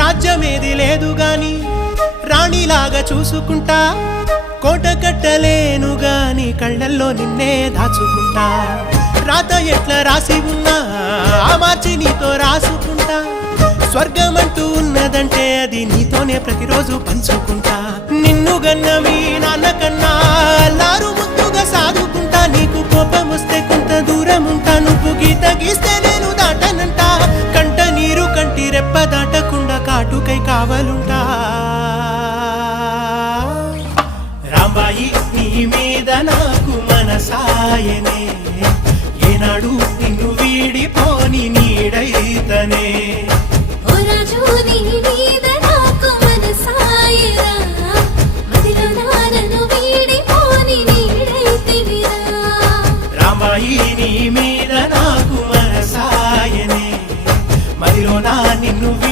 రాజ్యమేది లేదు గాని రాణిలాగా చూసుకుంటా, కోట కట్టలేను గాని కళ్ళల్లో నిన్నే దాచుకుంటా. రాత ఎట్లా రాసి ఉన్నా ఆ మార్చి నీతో రాసుకుంటా. స్వర్గమంటూ ఉన్నదంటే అది నీతోనే ప్రతిరోజు పంచుకుంటా. నిన్ను గన్న మీ నాన్న కన్నా అల్లారు ముద్దుగా సాదుకుంటా. నీకు కోపం వస్తే కొంత దూరం ఉంటా, నువ్వు గీత గీస్తే నేను దాటనంట. కంట నీరు కంటి రెప్ప దాటకుండా కాటుకై కావలుంటా. రాంబాయి నీ మీద నాకు మనసాయనే, ఏనాడు నిన్ను వీడిపోని నీడైతనే.